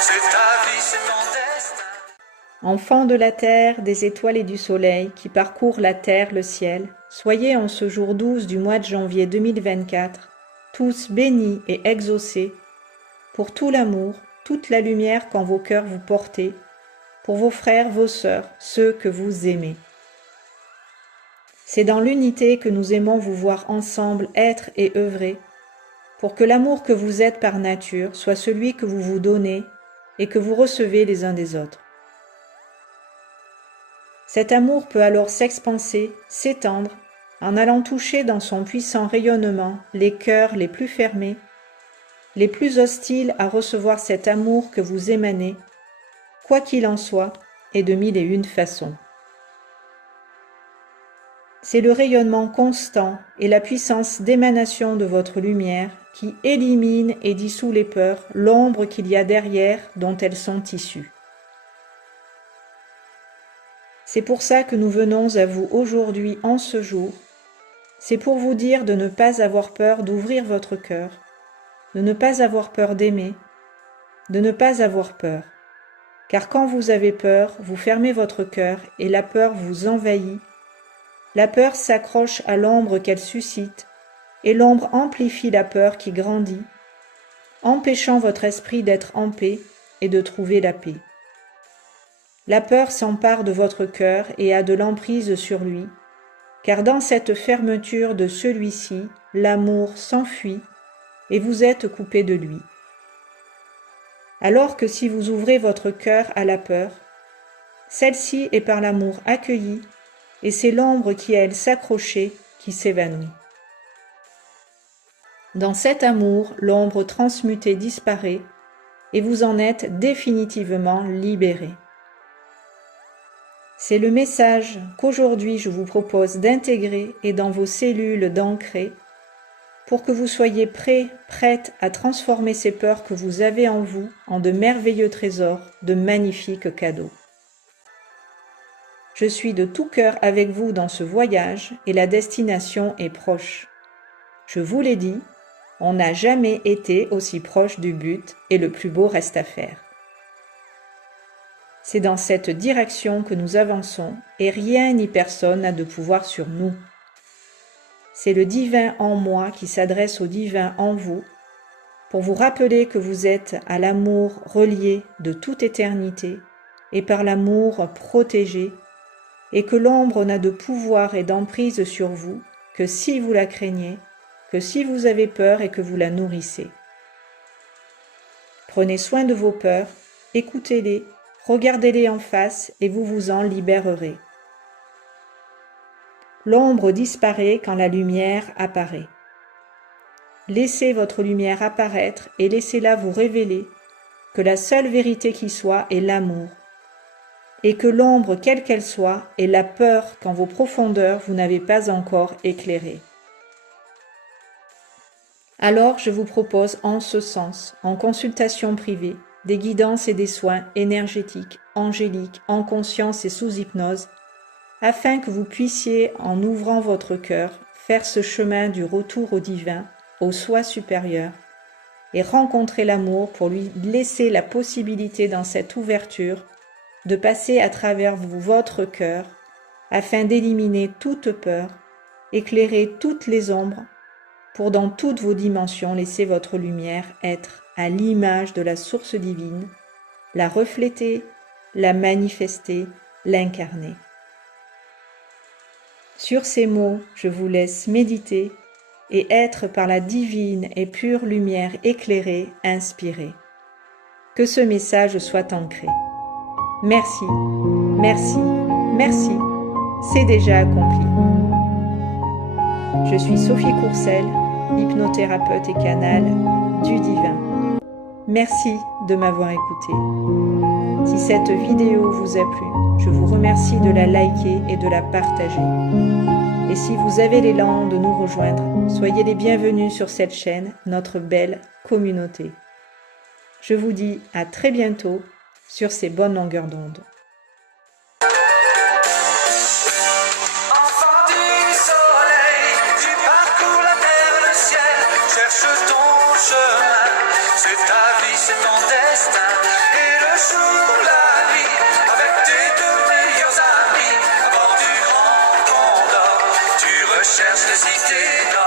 c'est ta vie, c'est ton destin. Enfants de la terre, des étoiles et du soleil, qui parcourent la terre, le ciel, soyez en ce jour 12 du mois de janvier 2024, tous bénis et exaucés, pour tout l'amour, toute la lumière qu'en vos cœurs vous portez, pour vos frères, vos sœurs, ceux que vous aimez. C'est dans l'unité que nous aimons vous voir ensemble être et œuvrer, pour que l'amour que vous êtes par nature soit celui que vous vous donnez et que vous recevez les uns des autres. Cet amour peut alors s'expanser, s'étendre, en allant toucher dans son puissant rayonnement les cœurs les plus fermés, les plus hostiles à recevoir cet amour que vous émanez, quoi qu'il en soit, et de mille et une façons. C'est le rayonnement constant et la puissance d'émanation de votre lumière qui élimine et dissout les peurs, l'ombre qu'il y a derrière dont elles sont issues. C'est pour ça que nous venons à vous aujourd'hui en ce jour. C'est pour vous dire de ne pas avoir peur d'ouvrir votre cœur, de ne pas avoir peur d'aimer, de ne pas avoir peur. Car quand vous avez peur, vous fermez votre cœur et la peur vous envahit. La peur s'accroche à l'ombre qu'elle suscite et l'ombre amplifie la peur qui grandit, empêchant votre esprit d'être en paix et de trouver la paix. La peur s'empare de votre cœur et a de l'emprise sur lui, car dans cette fermeture de celui-ci, l'amour s'enfuit et vous êtes coupé de lui. Alors que si vous ouvrez votre cœur à la peur, celle-ci est par l'amour accueillie et c'est l'ombre qui a elle s'accrocher qui s'évanouit. Dans cet amour, l'ombre transmutée disparaît et vous en êtes définitivement libéré. C'est le message qu'aujourd'hui je vous propose d'intégrer et dans vos cellules d'ancrer pour que vous soyez prêts, prêtes à transformer ces peurs que vous avez en vous en de merveilleux trésors, de magnifiques cadeaux. Je suis de tout cœur avec vous dans ce voyage et la destination est proche. Je vous l'ai dit, on n'a jamais été aussi proche du but et le plus beau reste à faire. C'est dans cette direction que nous avançons et rien ni personne n'a de pouvoir sur nous. C'est le divin en moi qui s'adresse au divin en vous pour vous rappeler que vous êtes à l'amour relié de toute éternité et par l'amour protégé et que l'ombre n'a de pouvoir et d'emprise sur vous que si vous la craignez, que si vous avez peur et que vous la nourrissez. Prenez soin de vos peurs, écoutez-les, regardez-les en face et vous vous en libérerez. L'ombre disparaît quand la lumière apparaît. Laissez votre lumière apparaître et laissez-la vous révéler que la seule vérité qui soit est l'amour, et que l'ombre, quelle qu'elle soit, est la peur qu'en vos profondeurs vous n'avez pas encore éclairée. Alors je vous propose en ce sens, en consultation privée, des guidances et des soins énergétiques, angéliques, en conscience et sous hypnose, afin que vous puissiez, en ouvrant votre cœur, faire ce chemin du retour au divin, au soi supérieur, et rencontrer l'amour pour lui laisser la possibilité dans cette ouverture de passer à travers votre cœur, afin d'éliminer toute peur, éclairer toutes les ombres, pour dans toutes vos dimensions laisser votre lumière être à l'image de la source divine, la refléter, la manifester, l'incarner. Sur ces mots, je vous laisse méditer et être par la divine et pure lumière éclairée, inspirée. Que ce message soit ancré. Merci, merci, merci, c'est déjà accompli. Je suis Sophie Courcelles, hypnothérapeute et canal du divin. Merci de m'avoir écouté. Si cette vidéo vous a plu, je vous remercie de la liker et de la partager. Et si vous avez l'élan de nous rejoindre, soyez les bienvenus sur cette chaîne, notre belle communauté. Je vous dis à très bientôt sur ces bonnes longueurs d'onde. Enfant du soleil, tu parcours la terre, le ciel, cherche ton chemin. C'est ta vie, c'est ton destin. curiosité